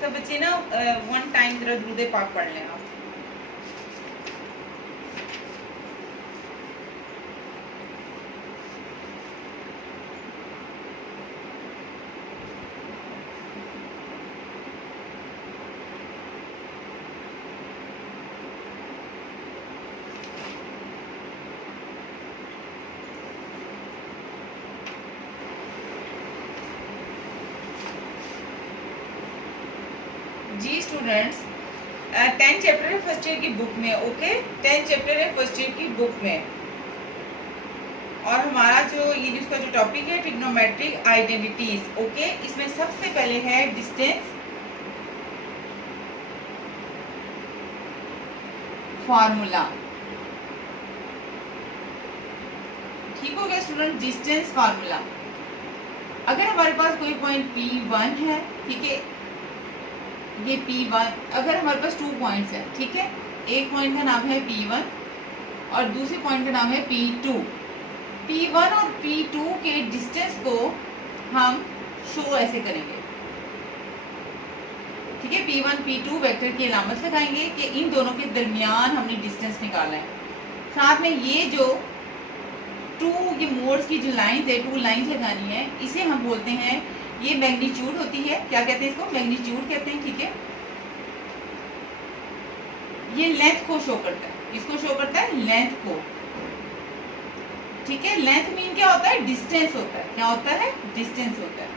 सब बच्चे ना वन टाइम जरा दुरूद पाक पढ़ लें आप। जी स्टूडेंट्स, 10 चैप्टर है फर्स्ट ईयर की बुक में। ओके, 10 चैप्टर है फर्स्ट ईयर की बुक में। और हमारा जो ये जिसका जो टॉपिक है ट्रिग्नोमेट्रिक आइडेंटिटीज। ओके, इसमें सबसे पहले है डिस्टेंस फार्मूला। ठीक हो गया स्टूडेंट, डिस्टेंस फार्मूला। अगर हमारे पास कोई पॉइंट P1 है, ठीक है, ये P1, अगर हमारे पास 2 पॉइंट्स हैं, ठीक है, एक पॉइंट का नाम है P1 और दूसरे पॉइंट का नाम है P2। P1 और P2 के डिस्टेंस को हम शो ऐसे करेंगे, ठीक है। P1 P2 वेक्टर की अलामत लगाएंगे कि इन दोनों के दरमियान हमने डिस्टेंस निकाला है। साथ में ये जो ये मोड्स की जो लाइंस है, 2 लाइंस लगानी है, इसे हम बोलते हैं, ये मैग्नीट्यूड होती है। क्या कहते हैं इसको? मैग्नीट्यूड कहते हैं, ठीक है। ये लेंथ को शो करता है, इसको शो करता है लेंथ को, ठीक है। लेंथ मीन क्या होता है? डिस्टेंस होता है। क्या होता है? डिस्टेंस होता है।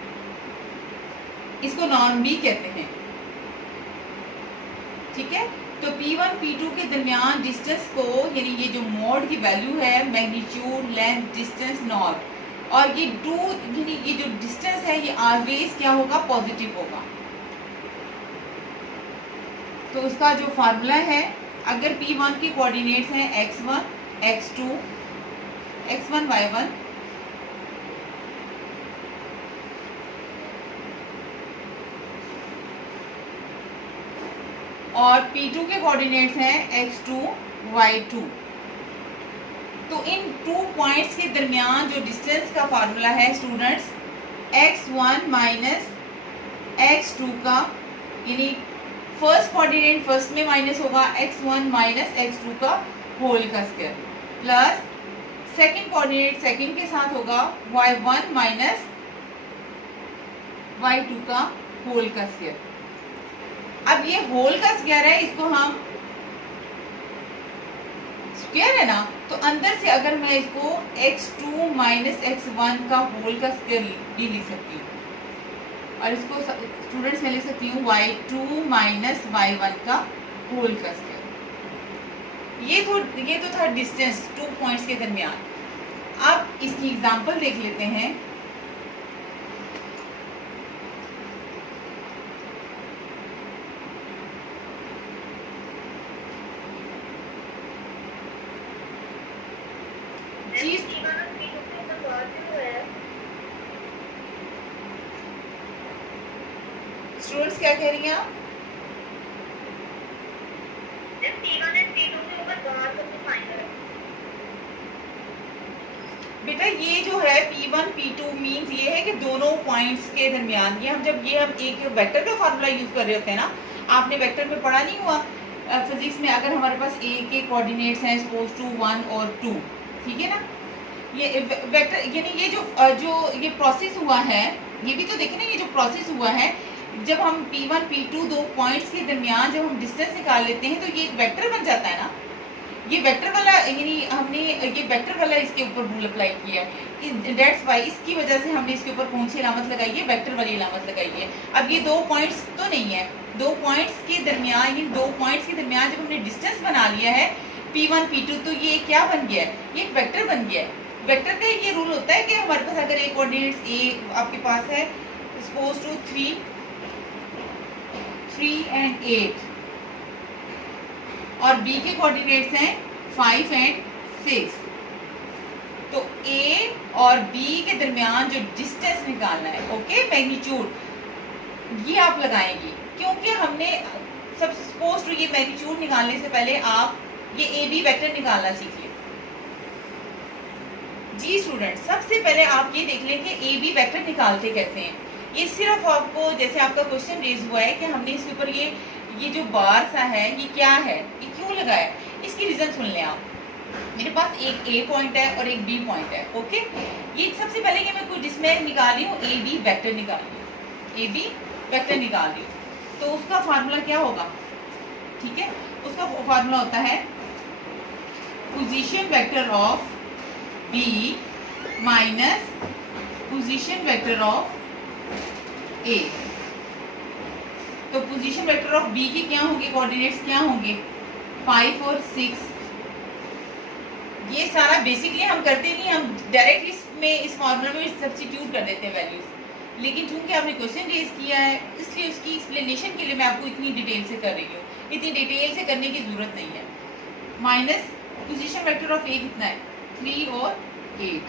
इसको नॉर्म भी कहते हैं, ठीक है। तो P1 P2 के दरमियान डिस्टेंस को, यानी ये जो मोड की वैल्यू है, मैग्नीट्यूड, लेंथ, डिस्टेंस, नॉर्म, और ये 2, यानी ये जो डिस्टेंस है ये ऑलवेज क्या होगा? पॉजिटिव होगा। तो उसका जो फार्मूला है, अगर P1 के कोऑर्डिनेट्स हैं x1 x2 x1 y1, और P2 के कोऑर्डिनेट्स हैं x2 y2, तो इन 2 पॉइंट्स के दरमियान जो डिस्टेंस का फार्मूला है स्टूडेंट्स, x1 माइनस x2 का, यानी फर्स्ट कोऑर्डिनेट फर्स्ट में माइनस होगा, x1 माइनस x2 का होल का square, plus second coordinate second के साथ होगा y1 माइनस y2 का होल का स्क्वायर। अब ये होल का स्क्वायर है, इसको हम स्क्वायर है ना, तो अंदर से अगर मैं इसको x2 माइनस x1 का होल का स्क्वायर भी लिख सकती हूँ, और इसको स्टूडेंट्स में लिख सकती हूँ y2 माइनस y1 का होल का स्क्वायर। ये तो था डिस्टेंस 2 पॉइंट्स के दरमियान। अब इसकी एग्जांपल देख लेते हैं। स्टूडेंट्स क्या कह रही हैं आप? बेटा ये जो है P1 P2 मींस ये है कि दोनों पॉइंट्स के दरमियान, ये हम एक वेक्टर का फार्मूला यूज कर रहे होते हैं ना, आपने वेक्टर में पढ़ा नहीं हुआ फिजिक्स में? अगर हमारे पास ए के कोऑर्डिनेट्स हैं सपोज टू 1 और 2, ठीक है ना, ये वेक्टर, यानी ये जो ये प्रोसेस हुआ है, ये भी तो देखें ना, ये जो प्रोसेस हुआ है, जब हम P1 P2 2 पॉइंट्स के दरमियान जब हम डिस्टेंस निकाल लेते हैं, तो ये एक वेक्टर बन जाता है ना। ये वेक्टर वाला, यानी हमने ये वेक्टर वाला इसके ऊपर रूल अप्लाई किया है, दैट्स व्हाई, इसकी वजह से हमने इसके ऊपर कौन सी अलामत लगाई है? वेक्टर वाली अलामत लगाई है। अब ये 2 पॉइंट्स तो नहीं है, 2 पॉइंट्स के दरमियान, इन 2 पॉइंट्स के दरमियान जब हमने डिस्टेंस बना लिया है P1 P2, तो ये क्या बन गया है? ये एक वेक्टर बन गया है। वेक्टर का ये रूल होता है कि हमारे पास अगर एक कोऑर्डिनेट्स ए आपके पास है सपोज टू 3 and 8, और B के कोऑर्डिनेट्स हैं 5 and 6, तो A और B के दरमियान जो डिस्टेंस निकालना है, ओके, मैग्नीट्यूड, ये आप लगाएंगी, क्योंकि हमने सब सपोज टू ये मैग्नीट्यूड निकालने से पहले आप ये AB वेक्टर निकालना सीख लें। जी स्टूडेंट, सबसे पहले आप ये देख लें कि AB वेक्टर निकालते कैसे हैं। ये सिर्फ आपको, जैसे आपका क्वेश्चन रेज हुआ है कि हमने इसके ऊपर ये जो बार सा है ये क्या है, ये क्यों लगा है, इसकी रीजन सुन लें आप। मेरे पास एक ए पॉइंट है और एक बी पॉइंट है। ओके, ये सबसे पहले कि मैं कुछ जिसमें निकाली हूँ ए बी वेक्टर निकाल रही हूँ, ए बी वेक्टर निकाल रही हूँ, तो उसका फार्मूला क्या होगा? ठीक है, उसका फार्मूला होता है position vector of B minus position vector of A. तो पोजीशन वेक्टर ऑफ बी के क्या होंगे, कोऑर्डिनेट्स क्या होंगे, 5 और 6। ये सारा बेसिकली हम करते नहीं, हम डायरेक्ट इसमें इस फार्मूला में सब्स्टिट्यूट कर देते हैं वैल्यूज, लेकिन चूंकि आपने क्वेश्चन रेज किया है इसलिए उसकी एक्सप्लेनेशन के लिए मैं आपको इतनी डिटेल से कर रही हूँ। इतनी डिटेल से करने की जरूरत नहीं है। माइनस पोजीशन वेक्टर ऑफ ए कितना है, 3 और 8।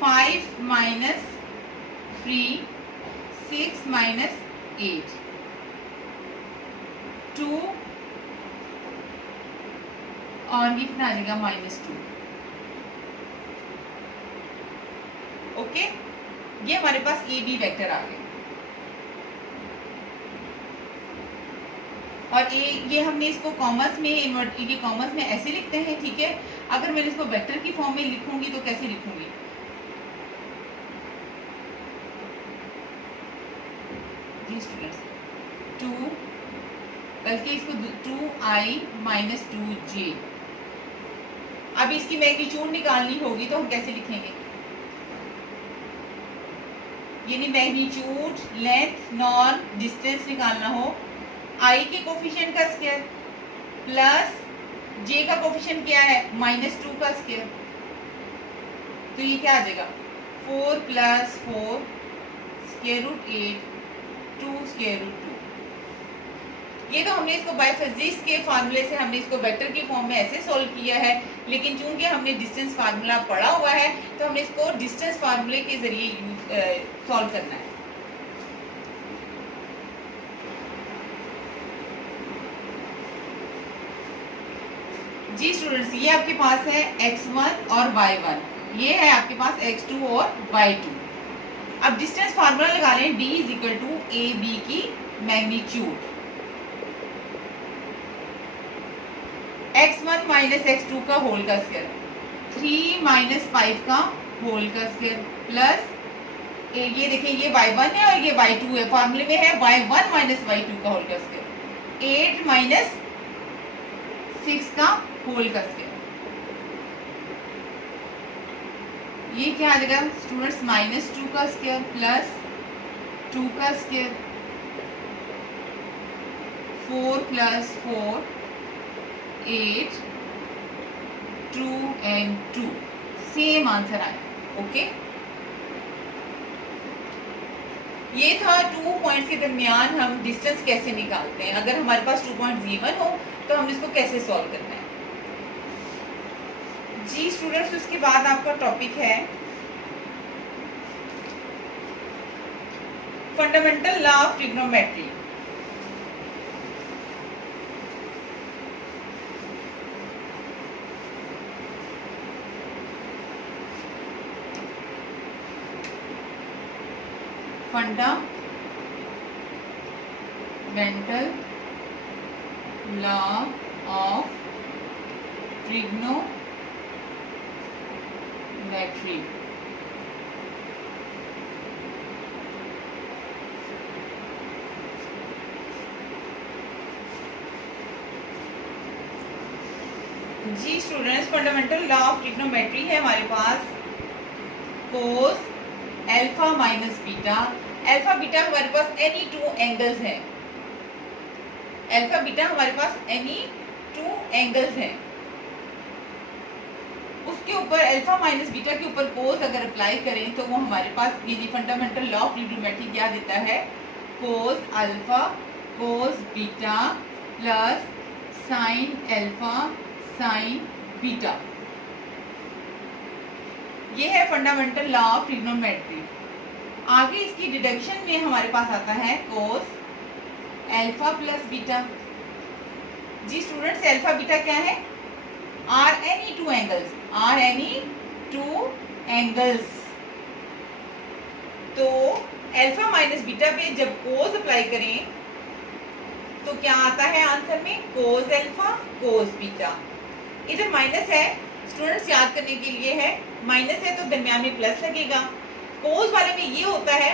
5 माइनस 3, 6 माइनस 8, 2 और कितना आ जाएगा -2। ओके, ये हमारे पास ए बी वेक्टर आ गए। और ये हमने इसको कॉमर्स में इन्वर्ट ये कॉमर्स में ऐसे लिखते हैं। ठीक है, अगर मैं इसको वेक्टर की फॉर्म में लिखूंगी तो कैसे लिखूंगी, जी स्टूडेंट्स, 2 बल्कि इसको 2i माइनस 2j। अब इसकी मैग्नीट्यूड निकालनी होगी तो हम कैसे लिखेंगे, यानी मैग्नीट्यूड, लेंथ, नॉर्म, डिस्टेंस निकालना हो, i के कोफिशिएंट का स्क्वायर प्लस j का कोफिशिएंट क्या है, -2 का स्क्वायर, तो ये क्या आ जाएगा 4 + 4 √8 2 √2। ये तो हमने इसको बाय फिजिक्स के फार्मूले से हमने इसको वेक्टर की फॉर्म में ऐसे सॉल्व किया है, लेकिन चूंकि हमने डिस्टेंस फार्मूला पढ़ा हुआ है तो हमने इसको डिस्टेंस फार्मूले के जरिए सॉल्व करना है। जी स्टूडेंट्स, ये आपके पास है x1 और y1, ये है आपके पास x2 और y2। अब डिस्टेंस फार्मूला लगा लें, d = AB की मैग्नीट्यूड, x1 - x2 का होल का स्क्वायर, 3 - 5 का होल का स्क्वायर प्लस ये देखिए ये y1 है और ये y2 है, फार्मूले में है y1 - y2 का होल का स्क्वायर, 8 - 6 का होल का स्क्वायर। ये क्या आ जाएगा स्टूडेंट्स, -2 का स्क्वायर प्लस 2 का स्क्वायर, 4 + 4 8 2 and 2, सेम आंसर आया। ओके, ये था 2 पॉइंट्स के दरमियान हम डिस्टेंस कैसे निकालते हैं। अगर हमारे पास 2 पॉइंट गिवन हो तो हम इसको कैसे सॉल्व करना है। जी स्टूडेंट्स, उसके बाद आपका टॉपिक है fundamental law of trigonometry. Fundamental law of trigonometry. जी students, fundamental law of trigonometry है हमारे पास cos alpha minus beta. Alpha beta हमारे पास एनी 2 एंगल्स हैं, अल्फा बीटा हमारे पास एनी 2 एंगल्स हैं, उसके ऊपर अल्फा माइनस बीटा के ऊपर कोस अगर अप्लाई करें तो वो हमारे पास ये फंडामेंटल लॉ ऑफ ट्रिग्नोमेट्री क्या देता है, cos alpha cos beta plus sine alpha sign beta. ये है फंडामेंटल लॉ ऑफ ट्रिग्नोमेट्री। आगे इसकी डिडक्शन में हमारे पास आता है कोस अल्फा प्लस बीटा। जी स्टूडेंट्स, अल्फा बीटा क्या है, are any 2 angles, are any 2 angles. तो अल्फा माइनस बीटा पे जब कोस अप्लाई करें तो क्या आता है आंसर में, कोस अल्फा कोस बीटा। इधर माइनस है, स्टूडेंट्स याद करने के लिए है, माइनस है तो दरमियान में प्लस लगेगा। कोस वाले में ये होता है,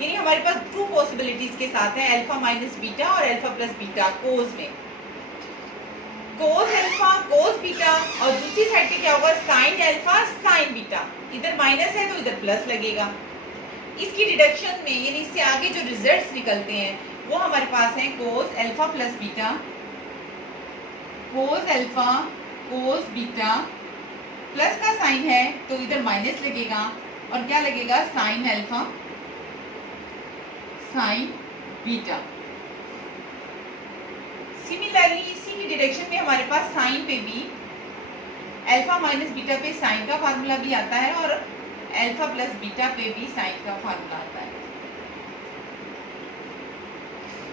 यानी हमारे पास टू पॉसिबिलिटीज के साथ है, अल्फा माइनस बीटा और अल्फा प्लस बीटा कोस में। कोस अल्फा कोस बीटा, और दूसरी साइड पे क्या होगा, साइन अल्फा साइन बीटा। इधर माइनस है तो इधर प्लस लगेगा। इसकी डिडक्शन में यानी इससे आगे जो रिजल्ट्स निकलते हैं वो हमारे पास है cos alpha plus beta, cos alpha cos beta, plus का साइन है तो इधर माइनस लगेगा और क्या लगेगा, sine alpha sign beta. Similarly इसी की डिडक्शन में हमारे पास साइन पे भी अल्फा माइनस बीटा पे साइन का फार्मूला भी आता है और अल्फा प्लस बीटा पे भी साइन का फार्मूला आता है।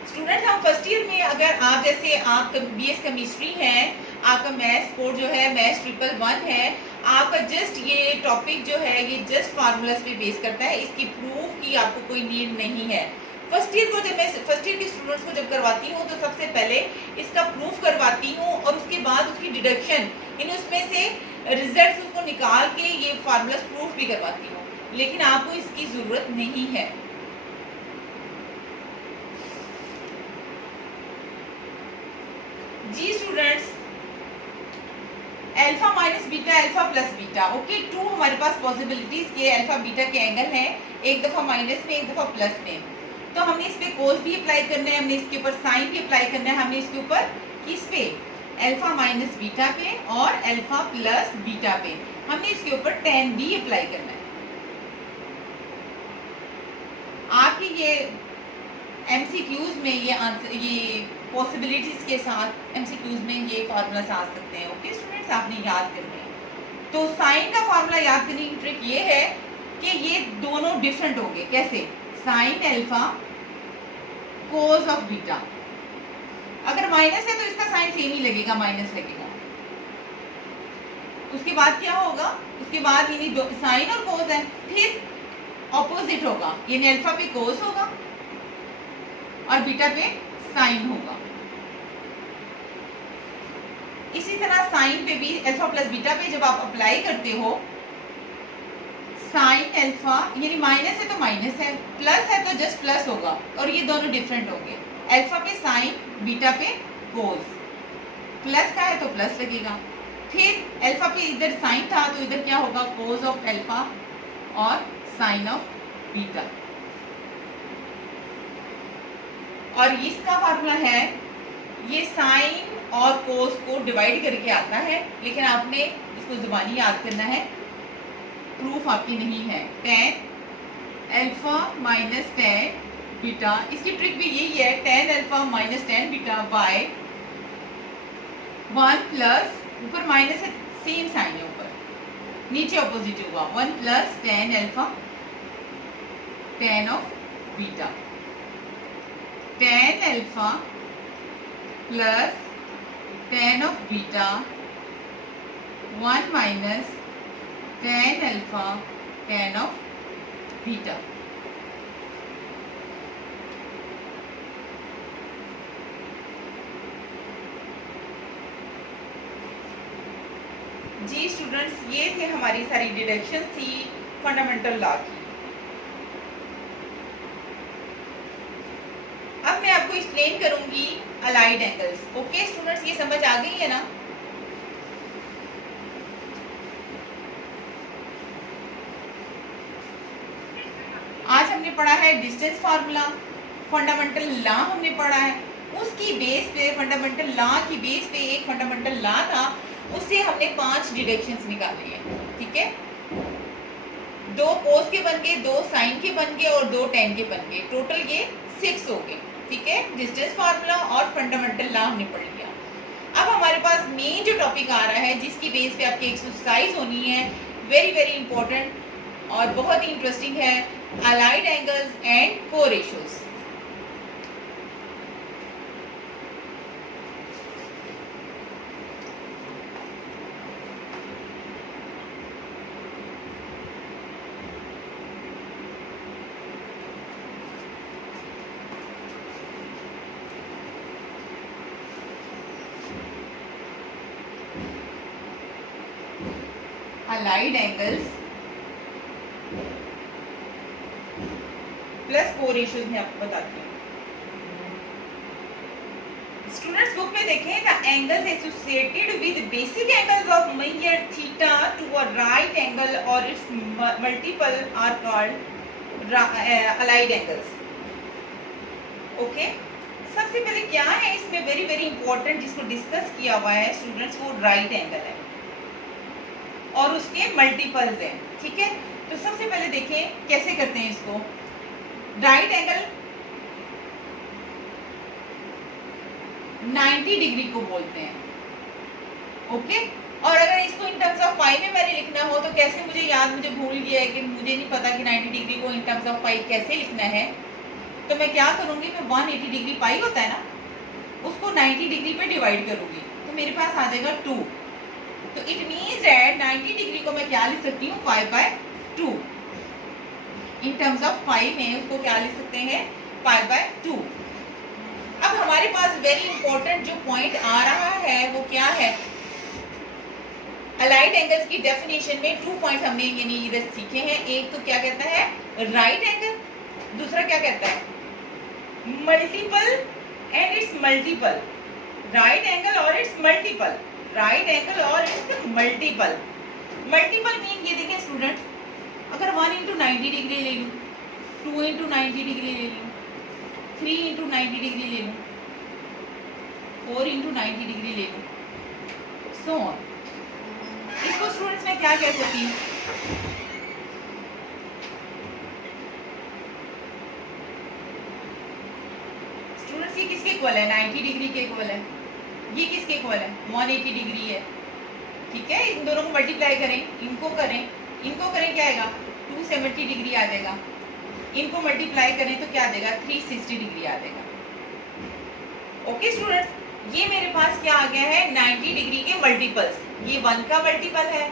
स्टूडेंट्स हम फर्स्ट ईयर में अगर आप जैसे आप बीएस केमिस्ट्री है, आपका मैथ्स कोड जो है मैथ्स 111 है, आपका जस्ट ये टॉपिक जो है ये जस्ट फार्मूलाज पे बेस करता है, इसकी प्रूफ की आपको कोई नीड नहीं है। फर्स्ट ईयर को जब मैं फर्स्ट ईयर के स्टूडेंट्स को जब करवाती हूँ तो सबसे पहले इसका प्रूफ करवाती हूँ और उसके बाद उसकी डिडक्शन इन उसमें से रिजल्ट्स उसको निकाल के ये फार्मूला प्रूफ भी करवाती हूँ, लेकिन आपको इसकी जरूरत नहीं है। जी students, alpha minus beta alpha plus beta, okay, two हमारे पास पॉसिबिलिटीज के अल्फा बीटा के एंगल हैं, एक दफा माइनस में एक दफा प्लस में। तो हमने इस पे कोस भी अप्लाई करना है, हमने इसके ऊपर साइन भी अप्लाई करना है, हमने इसके ऊपर किस पे, अल्फा माइनस बीटा पे और अल्फा प्लस बीटा पे हमने इसके ऊपर टेन भी अप्लाई करना है। आपके ये एमसीक्यूज में ये आंसर ये पॉसिबिलिटीज के साथ एमसीक्यूज में ये फार्मूलास आ सकते हैं। ओके स्टूडेंट्स, आपने याद करने हैं। तो साइन का फार्मूला याद करने की ट्रिक ये है कि ये दोनों डिफरेंट होंगे। कैसे, sine alpha cos of beta, अगर माइनस है तो इसका साइन सेम ही लगेगा, माइनस लगेगा। उसके बाद क्या होगा, उसके बाद यानी साइन और कोस है, फिर ऑपोजिट होगा, यानी अल्फा पे कोस होगा और बीटा पे साइन होगा। इसी तरह साइन पे भी अल्फा प्लस बीटा पे जब आप अप्लाई करते हो, साइन अल्फा यानी माइनस है तो माइनस है, प्लस है तो जस्ट प्लस होगा और ये दोनों डिफरेंट होंगे। अल्फा पे साइन बीटा पे कोस, प्लस का है तो प्लस लगेगा, फिर अल्फा पे इधर साइन था तो इधर क्या होगा, कोस ऑफ अल्फा और साइन ऑफ बीटा। और इसका फार्मूला है, ये साइन और कोस को डिवाइड करके आता है, लेकिन आपने इसको जुबानी याद करना है, प्रूफ आपकी नहीं है। Ten alpha minus ten beta, इसकी ट्रिक भी यही है, ten alpha minus ten beta by 1 plus, ऊपर माइनस है सेम साइन है, ऊपर नीचे ऑपोजिट हुआ, 1 plus ten alpha ten of beta, ten alpha plus ten of beta 1 minus ten alpha ten of beta. जी स्टूडेंट्स, ये थे हमारी सारी डिडक्शन थी फंडामेंटल लॉ की। अब मैं आपको एक्सप्लेन करूंगी अलाइड एंगल्स। ओके स्टूडेंट्स, ये समझ आ गई है ना? आज हमने पढ़ा है डिस्टेंस फार्मूला, फंडामेंटल लॉ हमने पढ़ा है, उसकी बेस पे फंडामेंटल लॉ की बेस पे एक फंडामेंटल लॉ था, उससे हमने 5 डिडक्शंस निकाले हैं। ठीक है, 2 कोस के बन गए, 2 साइन के बन गए और 2 टेन के बन गए, टोटल ये 6 हो गए। ठीक है, डिस्टेंस फार्मूला और फंडामेंटल लॉ हमने पढ़ लिया। अब हमारे पास मेन जो टॉपिक आ रहा है, जिसकी बेस पे आपकी एक्सरसाइज होनी है, वेरी वेरी इंपॉर्टेंट और बहुत ही इंटरेस्टिंग है, allied angles and co ratios. Allied angles plus 4 ratios में आपको बताती हूँ। स्टूडेंट्स बुक में देखें, the angles associated with basic angles of measure theta to a right angle or its multiple are called allied angles. Okay, सबसे पहले क्या है इसमें वेरी वेरी इंपॉर्टेंट जिसको डिस्कस किया हुआ है स्टूडेंट्स, वो राइट एंगल है और उसके मल्टीपल्स हैं। ठीक है, तो सबसे पहले देखें कैसे करते हैं इसको। राइट एंगल 90 डिग्री को बोलते हैं। ओके, और अगर इसको इन टर्म्स ऑफ पाई में मैंने लिखना हो तो कैसे, मुझे याद, मुझे भूल गया है कि मुझे नहीं पता कि 90 डिग्री को इन टर्म्स ऑफ पाई कैसे लिखना है। तो मैं क्या करूंगी, मैं 180 डिग्री पाई होता है ना, उसको 90 डिग्री पे डिवाइड करूंगी तो मेरे पास आ जाएगा 2। तो इट मींस दैट 90 डिग्री को मैं क्या लिख सकती हूँ, pi by 2। In terms of pi में उसको क्या लिख सकते हैं, पाई बाय 2। अब हमारे पास वेरी इंपॉर्टेंट जो पॉइंट आ रहा है वो क्या है, अलाइड एंगल्स की डेफिनेशन में 2 पॉइंट हमने यानी इधर सीखे हैं। एक तो क्या कहता है राइट एंगल, दूसरा क्या कहता है multiple and it's multiple. Right angle or its multiple, right angle or its multiple. Multiple mean ये देखें स्टूडेंट, अगर 1 into 90 डिग्री ले लूँ, 2 into 90 डिग्री ले लूँ, 3 into 90 डिग्री ले लूँ, 4 into 90 डिग्री ले लूँ, सो ऑन। इसको स्टूडेंट्स में क्या कह सकती हूँ, स्टूडेंट्स ये किसके इक्वल है, 90 डिग्री के इक्वल है। ये किसके इक्वल है, 180 डिग्री है। ठीक है, इन दोनों को मल्टीप्लाई करें, इनको करें क्या आएगा, 270 डिग्री आ जाएगा। इनको मल्टीप्लाई करें तो क्या आ जाएगा, 360 डिग्री आ जाएगा। ओके स्टूडेंट्स, ये मेरे पास क्या आ गया है, 90 डिग्री के मल्टीपल्स। ये 1 का मल्टीपल है,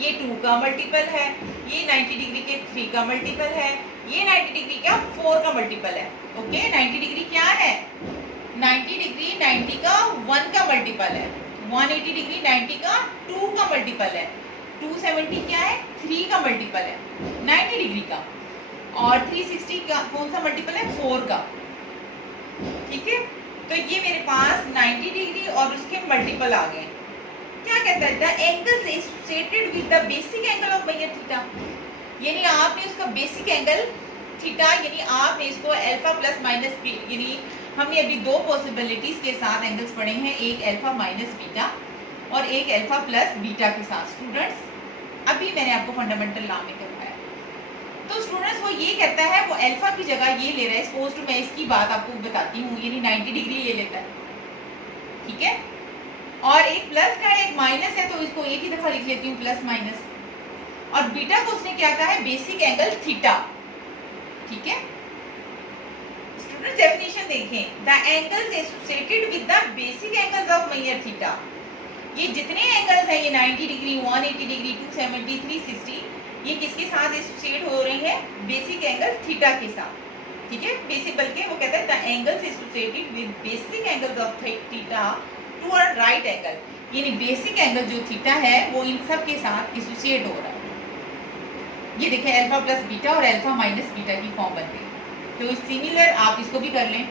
ये 2 का मल्टीपल है, ये 90 डिग्री के 3 का मल्टीपल है, ये 90 डिग्री का 4 का मल्टीपल है। ओके, 90 डिग्री क्या है, 90 डिग्री 90 का 1 का मल्टीपल है, 180 डिग्री 90 का 2 का मल्टीपल है, 270 क्या है, 3 का मल्टीपल है 90 डिग्री का, और 360 का कौन सा मल्टीपल है, 4 का। ठीक है, तो ये मेरे पास 90 डिग्री और उसके मल्टीपल आ गए। क्या कहता है, the angles associated with the basic angle of measure theta, यानी आपने उसका बेसिक एंगल थीटा, यानी आपने इसको अल्फा प्लस माइनस, यानी हमने अभी 2 पॉसिबिलिटीज के साथ एंगल्स पढ़े हैं, एक अल्फा माइनस बीटा और एक अल्फा प्लस बीटा के साथ। स्टूडेंट्स अभी मैंने आपको फंडामेंटल लॉ में करवाया। तो स्टूडेंट्स वो ये कहता है, वो अल्फा की जगह ये ले रहा है, सपोज टू मैं इसकी बात आपको बताती हूँ, यानी 90 डिग्री ले लेता है। ठीक है, और एक प्लस का एक माइनस है तो इसको एक ही दफा लिख लेती हूँ, प्लस माइनस। और बीटा को उसने क्या कहा है, बेसिक एंगल थीटा। ठीक है, स्टूडेंट डेफिनेशन देखें, the angles associated with the basic angles of measure theta. ये जितने एंगल्स हैं, ये 90 डिग्री, 180 डिग्री, 270, 360, ये किसके साथ एसोसिएट हो रहे हैं, बेसिक एंगल थीटा के साथ। ठीक है, बेसिक, बल्कि वो कहता है the angles associated with basic angles of theta to a right angle, यानी बेसिक एंगल जो थीटा है वो इन सब के साथ एसोसिएट हो रहा है। ये देखें, अल्फा प्लस बीटा और अल्फा माइनस बीटा की फॉर्म बन गई। तो सिमिलर आप इसको भी कर लें,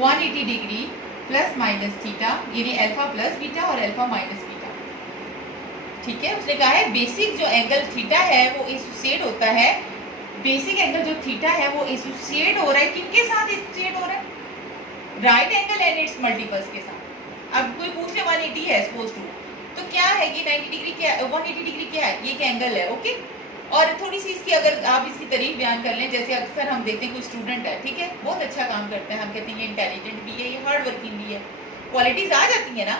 180 डिग्री प्लस माइनस थीटा, यानी अल्फा प्लस बीटा और अल्फा माइनस बीटा। ठीक है, उसने कहा है बेसिक जो एंगल थीटा है वो एसोसिएट होता है, बेसिक एंगल जो थीटा है वो एसोसिएट हो रहा है, किनके साथ एसोसिएट हो रहा है, right angle and it's multiples के साथ। अब कोई पूछ ले 180 है सपोज टू, तो क्या है ये 90 डिग्री क्या, 180 डिग्री क्या है, ये एक एंगल है। ओके, और थोड़ी सी इसकी अगर आप इसकी तारीफ बयान कर लें, जैसे अक्सर हम देखते हैं कोई स्टूडेंट है, ठीक है, बहुत अच्छा काम करता है, हम कहते हैं ये इंटेलिजेंट भी है, ये हार्ड वर्किंग भी है, क्वालिटीज आ जाती है ना।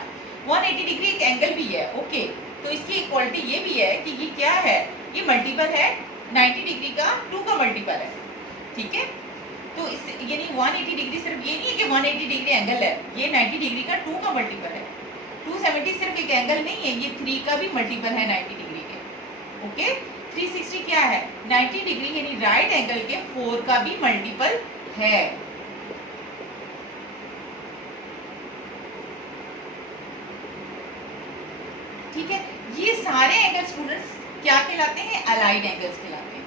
180 डिग्री एक एंगल भी है। ओके, तो इसकी एक क्वालिटी ये भी है कि ये क्या है, ये मल्टीपल है, 90 डिग्री का 2 का मल्टीपल है। ठीक है, तो इस यानी 180 डिग्री सिर्फ ये नहीं है कि 180 डिग्री एंगल है, ये 90 डिग्री का 2 का मल्टीपल है। 270 सिर्फ एक एंगल नहीं है, ये 3 का भी मल्टीपल है 90 डिग्री के। ओके, 360 क्या है, 90 डिग्री यानी राइट एंगल के 4 का भी मल्टीपल है। ठीक है, ये सारे एंगल स्टूडेंट्स क्या कहलाते हैं? अलाइड एंगल्स कहलाते हैं,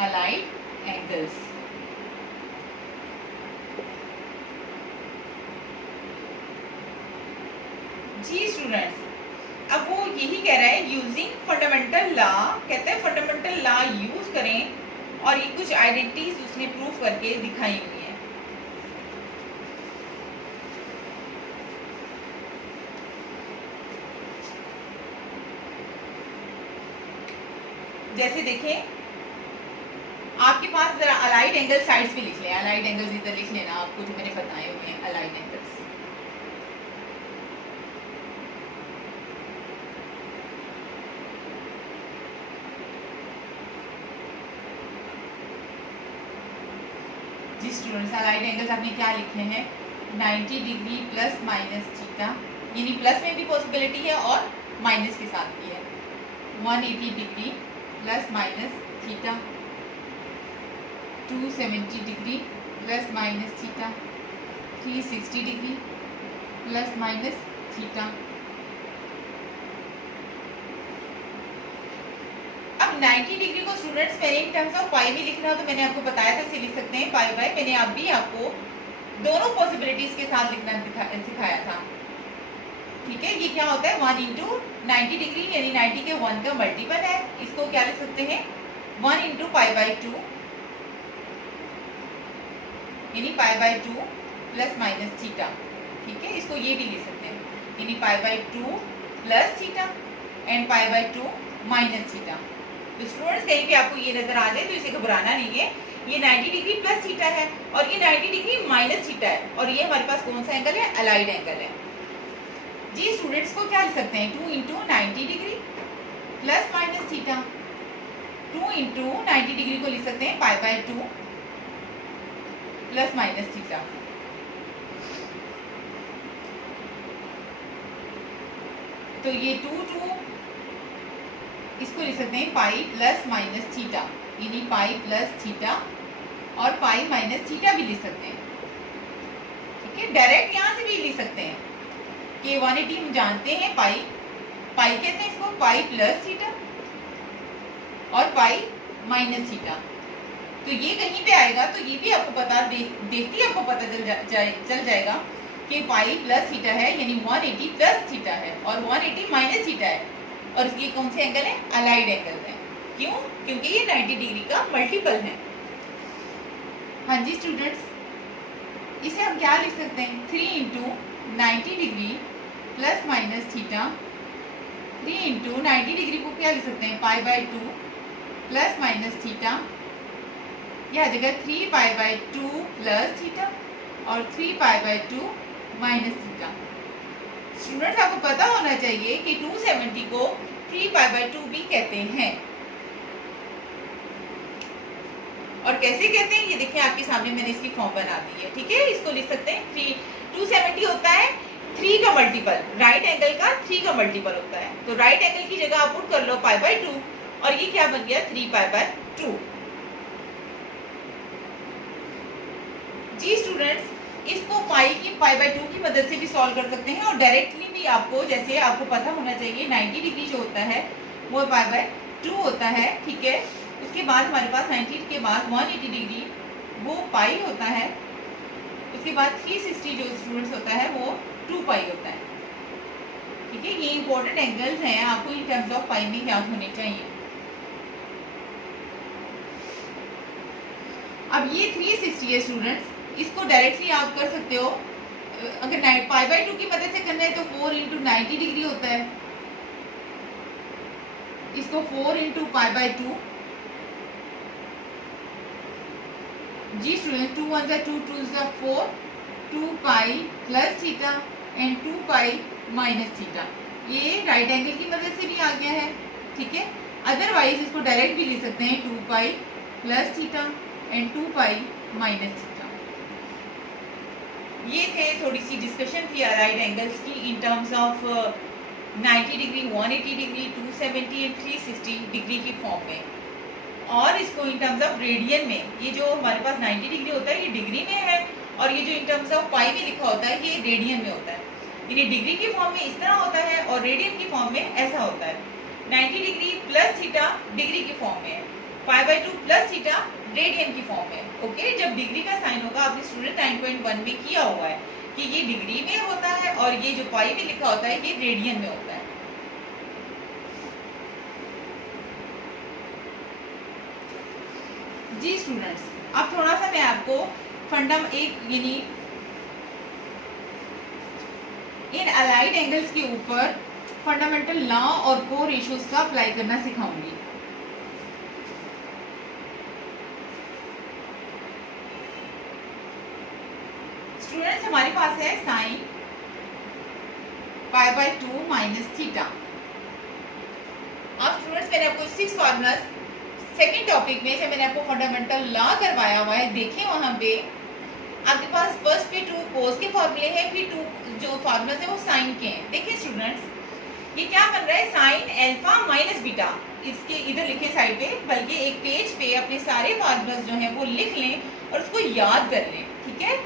अलाइड एंगल्स। जी स्टूडेंट्स, अब वो यही कह रहा है यूजिंग फंडामेंटल लॉ, कहते हैं फंडामेंटल लॉ यूज करें और ये कुछ आइडेंटिटीज उसने प्रूफ करके दिखाई हुई है। जैसे देखें, आपके पास जरा अलाइड एंगल साइड्स पे लिख लें, अलाइड एंगल्स इधर लिख लेना आपको जो मैंने बताए हुए हैं अलाइड एंगल्स। जी स्टूडेंट्स, अलाइड एंगल्स आपने क्या लिखे हैं? 90 डिग्री प्लस माइनस थीटा, यानी प्लस में भी पॉसिबिलिटी है और माइनस के साथ भी है। 180 degree plus minus theta, 270 degree plus minus theta, 360 degree plus minus theta. अब 90 डिग्री को स्टूडेंट्स मैंने इन टर्म्स ऑफ पाई में लिखना हो तो मैंने आपको बताया था, इसे लिख सकते हैं पाई बाय। मैंने अभी आपको दोनों पॉसिबिलिटीज के साथ लिखना सिखाया था, ठीक है। ये क्या होता है? 1 इंटू 90 डिग्री, यानी 90 के 1 का मल्टीपल है। इसको क्या लिख सकते हैं? 1 इंटू पाई बाय 2, यानी पाई बाय 2 प्लस माइनस थीटा, ठीक है। इसको ये भी लिख सकते हैं, यानी पाई by 2 plus theta and pi by 2 minus theta. तो स्टूडेंट्स कहीं भी आपको ये नजर आ जाए तो इसे घबराना नहीं है, ये 90 डिग्री प्लस थीटा है और ये 90 डिग्री माइनस थीटा है, और ये हमारे पास कौन सा एंगल है? अलाइड एंगल है। जी स्टूडेंट्स को क्या लिख सकते हैं? 2 into 90 degree plus minus theta, 2 into 90 degree को लिख सकते हैं पाई बाय 2 प्लस माइनस थीटा। तो ये 2 इसको लिख सकते हैं पाई प्लस माइनस थीटा, यानी पाई प्लस थीटा, और पाई माइनस थीटा भी लिख सकते हैं, ठीक है। डायरेक्ट यहां से भी लिख सकते हैं कि 180 हम जानते हैं पाई, पाई कहते हैं इसको, पाई प्लस थीटा और पाई माइनस थीटा। तो ये कहीं पे आएगा तो ये भी आपको पता देखते ही आपको पता चल जाएगा कि पाई प्लस थीटा है, यानी 180 प्लस थीटा है, और 180 माइनस थीटा है, और ये कौन से एंगल है? अलाइड एंगल है। क्यों? क्योंकि ये 90 डिग्री का मल्टीपल है। हाँ जी स्टूडेंट्स, इसे हम क्या लिख सकते हैं? 3 into 90 degree plus minus theta, 3 into 90 degree को क्या लिख सकते हैं? पाई बाय 2 प्लस माइनस थीटा, यह आ जाएगा 3 पाई बाय 2 प्लस थीटा और 3 पाई बाय 2 माइनस थीटा। स्टूडेंट्स आपको पता होना चाहिए कि 270 को 3 पाई बाय 2 भी कहते हैं। और कैसे कहते हैं ये देखिए आपके सामने मैंने इसकी फॉर्म बना दी है, ठीक है। इसको लिख सकते हैं 270 होता है 3 का मल्टीपल, राइट एंगल का 3 का मल्टीपल होता है। तो राइट एंगल की जगह आप पुट कर लो पाई बाय 2, और ये क्या बन गया? 3 पाई बाय 2। जी स्टूडेंट्स, इसको पाई बाय 2 की मदद से भी सॉल्व कर सकते हैं, और डायरेक्टली भी आपको, जैसे आपको पता होना चाहिए 90 डिग्री जो होता है वो पाई बाय 2 होता है, ठीक है। उसके बाद हमारे पास 90 के बाद 180 डिग्री वो पाई होता है, उसके बाद 360 जो स्टूडेंट्स होता है वो 2 पाई होता है, ठीक है। ये इंपॉर्टेंट एंगल्स हैं, आपको इन टर्म्स ऑफ पाई में याद होने चाहिए। अब ये 360 है स्टूडेंट्स, इसको डायरेक्टली आप कर सकते हो, अगर पाई बाय 2 की मदद से करना है तो 4 इंटू 90 डिग्री होता है, इसको 4 इंटू पाई बाय 2। जी student, 2 1 2 2 4, 2 pi plus theta and 2 pi minus theta. ये राइट एंगल की मदद से भी आ गया है, ठीक है। अदरवाइज इसको डायरेक्ट भी लिख सकते हैं 2 pi plus theta and 2 pi minus theta. ये थे थोड़ी सी डिस्कशन थी राइट एंगल्स की इन terms of 90 degree, 180 degree, 270 and 360 degree की फॉर्म में, और इसको इन टर्म्स ऑफ रेडियन में, ये जो हमारे पास 90 डिग्री होता है ये डिग्री में है, और ये जो इन टर्म्स ऑफ पाई में लिखा होता है ये रेडियन में होता है। यानी डिग्री की फॉर्म में इस तरह होता है और रेडियन की फॉर्म में ऐसा होता है। 90 डिग्री प्लस थीटा डिग्री की फॉर्म में है, पाई बाय 2 प्लस थीटा रेडियन की फॉर्म में। ओके, जब डिग्री का साइन होगा, आपने स्टूडेंट 9.1 में किया हुआ है कि ये डिग्री में होता है और ये जो पाई में लिखा होता है ये रेडियन में होता है। जी स्टूडेंट्स, अब थोड़ा सा मैं आपको यानी इन अलाइड एंगल्स के ऊपर फंडामेंटल लॉ और को रेशियोज का अप्लाई करना सिखाऊंगी। स्टूडेंट्स, हमारे पास है sign pi by 2 minus theta. अब स्टूडेंट्स, मैंने आपको 6 फॉर्मूलाज सेकेंड टॉपिक में जब मैंने आपको फंडामेंटल लॉ करवाया हुआ है, देखें वहां पे आपके पास फर्स्ट पे 2 कोस के फॉर्मूले हैं, फिर 2 जो फॉर्मूलाज है वो साइन के हैं। देखिए स्टूडेंट्स, ये क्या बन रहा है, साइन अल्फा माइनस बीटा। इसके इधर लिखे साइड पे, बल्कि एक पेज पे अपने सारे फॉर्मूलाज जो हैं वो लिख लें और उसको याद कर लें। ठीक है,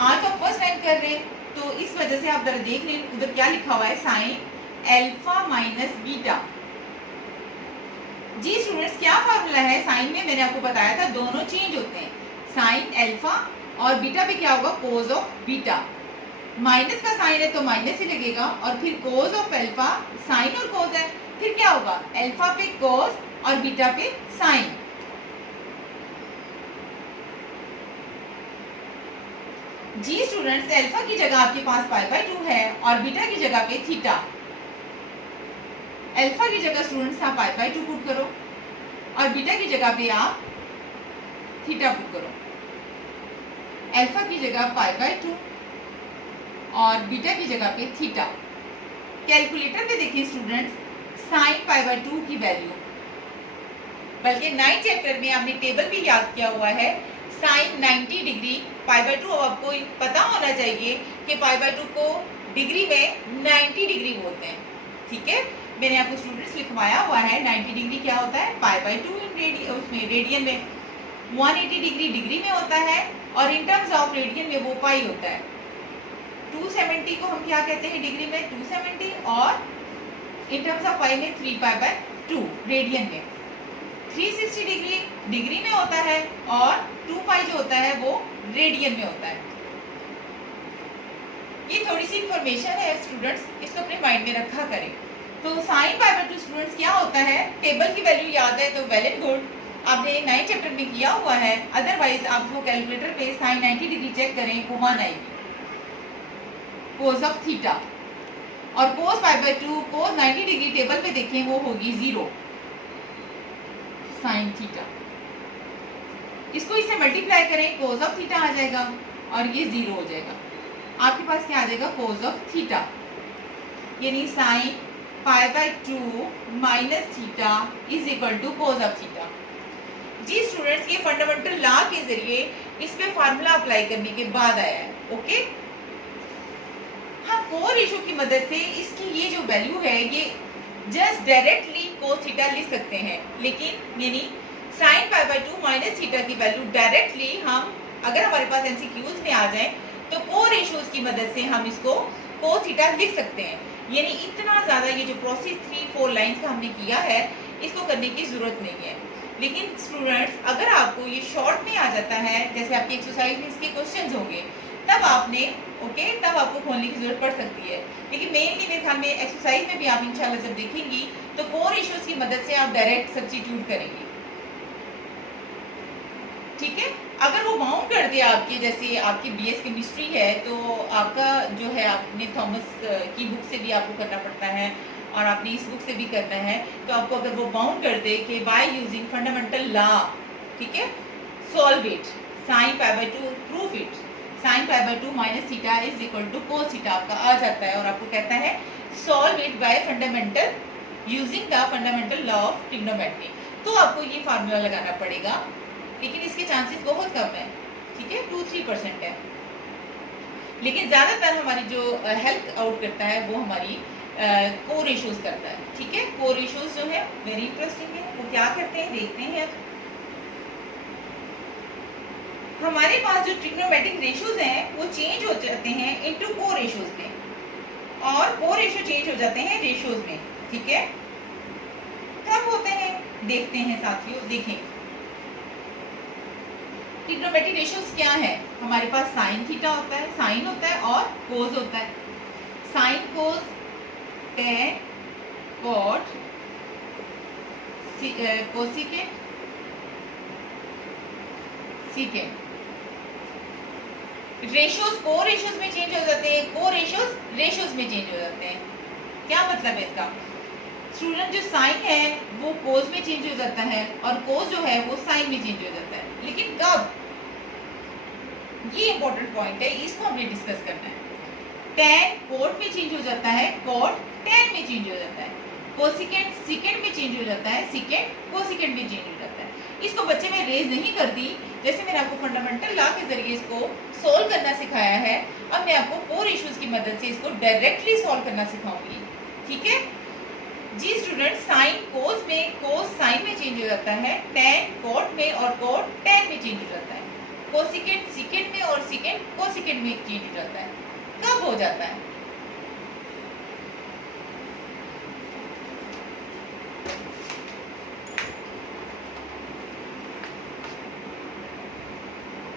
आज आप फर्स्ट टाइम कर रहे हैं तो इस वजह से आप जरा देख लें उधर क्या लिखा हुआ है, साइन अल्फा माइनस बीटा। जी स्टूडेंट्स, क्या फार्मूला है साइन में, मैंने आपको बताया था दोनों चेंज होते हैं, साइन अल्फा और बीटा पे क्या होगा, कोस ऑफ बीटा। माइनस का साइन है तो माइनस ही लगेगा, और फिर कोस ऑफ अल्फा, साइन और कोस है, फिर क्या होगा, अल्फा पे कोस और बीटा पे साइन। जी स्टूडेंट्स, अल्फा की जगह आपके पास पाई बाय 2 है और बीटा की जगह पे थीटा। अल्फा की जगह स्टूडेंट्स आप पाई बाय 2 पुट करो और बीटा की जगह पे आप थीटा पुट करो। अल्फा की जगह पाई बाय 2 और बीटा की जगह पे थीटा। कैलकुलेटर पे देखिए स्टूडेंट्स, साइन पाई बाय 2 की वैल्यू, बल्कि 9 चैप्टर में आपने टेबल भी याद किया हुआ है, साइन 90 डिग्री पाई बाय 2। आपको पता होना चाहिए कि पाई बाय 2 को डिग्री में 90 डिग्री बोलते हैं। ठीक है, मैंने आपको स्टूडेंट्स लिखवाया हुआ है 90 डिग्री क्या होता है, पाई बाय 2 उसमें रेडियन में 180 डिग्री डिग्री में होता है, और इन टर्म्स ऑफ रेडियन में वो पाई होता है। 270 को हम क्या कहते हैं डिग्री में, 270, और इन टर्म्स ऑफ पाई में 3 पाई बाय 2 रेडियन में। 360 डिग्री डिग्री में होता है और 2 पाई जो होता है वो रेडियन में होता है। ये थोड़ी सी इंफॉर्मेशन है स्टूडेंट्स, इसको अपने माइंड में रखा करें। तो साइन पाई बाय 2 स्टूडेंट्स क्या होता है, टेबल की वैल्यू याद है तो वेल एंड गुड, आपने 9 चैप्टर में किया हुआ है। अदरवाइज आप वो कैलकुलेटर पे साइन 90 डिग्री चेक करें, वो 1 आएगी, कोस ऑफ थीटा। और cos pi by 2 cos 90 degree table पे देखें वो होगी 0 साइन थीटा। इसको इससे मल्टीप्लाई करें, कोस ऑफ थीटा आ जाएगा और ये 0 हो जाएगा। आपके पास क्या आ जाएगा, कोस ऑफ थीटा, यानी sine pi by 2 minus theta is equal to cos of theta. जी स्टूडेंट्स, ये फंडामेंटल लॉ के जरिए इस पे फार्मूला अप्लाई करने के बाद आया है। ओके, हम को रेशियो की मदद से इसकी ये जो वैल्यू है ये जस्ट डायरेक्टली कोस थीटा लिख सकते हैं, लेकिन यानी sine pi by 2 minus theta की वैल्यू डायरेक्टली हम, अगर हमारे पास एमसीक्यूज में आ जाए तो को रेशियोज की मदद से हम इसको कोस थीटा लिख सकते हैं। यानी इतना ज़्यादा ये जो प्रोसेस 3-4 लाइन्स का हमने किया है इसको करने की ज़रूरत नहीं है। लेकिन स्टूडेंट्स, अगर आपको ये शॉर्ट में आ जाता है, जैसे आपकी एक्सरसाइज में इसके क्वेश्चंस होंगे, तब आपने तब आपको खोलने की जरूरत पड़ सकती है। लेकिन मेनली मेरे ख्याल में एक्सरसाइज में भी आप इंशाल्लाह जब देखेंगी तो को रेशियोज की मदद से आप डायरेक्ट सब्स्टिट्यूट करेंगे। ठीक है, अगर वो बाउंड कर दिया आपके, जैसे आपकी बीएस केमिस्ट्री है तो आपका जो है आपने थॉमस की बुक से भी आपको करना पड़ता है और आपने इस बुक से भी करना है, तो आपको अगर वो बाउंड कर दे कि बाय यूजिंग फंडामेंटल लॉ, ठीक है, solve it, sine pi by 2 proof it, sine pi by 2 minus theta is equal to cos theta आपका आ जाता है, और आपको कहता है solve it by fundamental using the fundamental law of trigonometry. तो आपको ये फार्मूला लगाना पड़ेगा, लेकिन इसके चांसेस बहुत कम है। ठीक है, 2-3% है, लेकिन ज़्यादातर हमारी जो हेल्प आउट करता है वो हमारी को रेशियोज करता है। ठीक है, को रेशियोज जो है वेरी इंटरेस्टिंग है, वो क्या करते हैं देखते हैं। अब हमारे पास जो ट्रिग्नोमेट्रिक रेशियोज हैं वो चेंज हो जाते हैं इनटू को रेशियोज में, और को रेशियो चेंज हो जाते हैं रेशियोज में। ठीक है, कब होते हैं देखते हैं साथियों, देखें। ट्रिग्नोमेट्रिक रेशियोज क्या है? हमारे पास साइन थीटा होता है, साइन होता है और कोस होता है। Sine cos tan cot cosecant secant. Ratios को रेशियोज में चेंज हो जाते हैं, को रेशियोज रेशियोज में चेंज हो जाते हैं। क्या मतलब है इसका? स्टूडेंट जो साइन है वो कोस में चेंज हो जाता है और कोस जो है वो साइन में चेंज हो जाता है, लेकिन कब? ये इंपॉर्टेंट पॉइंट है, इसको हमने डिस्कस करना है। टैन कोट में चेंज हो जाता है, कोट टैन में चेंज हो जाता है, कोसिकेंट सीकेंट में चेंज हो जाता है, सीकेंट कोसिकेंट में चेंज हो जाता है। इसको बच्चे में रेज नहीं करती, जैसे मैंने आपको फंडामेंटल लॉ के जरिए इसको सोल्व करना सिखाया है, अब मैं आपको कोर इश्यूज की मदद से इसको डायरेक्टली सोल्व करना सिखाऊंगी। ठीक है जी स्टूडेंट, साइन कोस में, कोस साइन में चेंज हो जाता है, टैन कोट में और कोट टैन में चेंज हो जाता है, कोसिकेंट सीकेंट में और सीकेंट कोसिकेंट में चेंज हो जाता है। कब हो जाता है?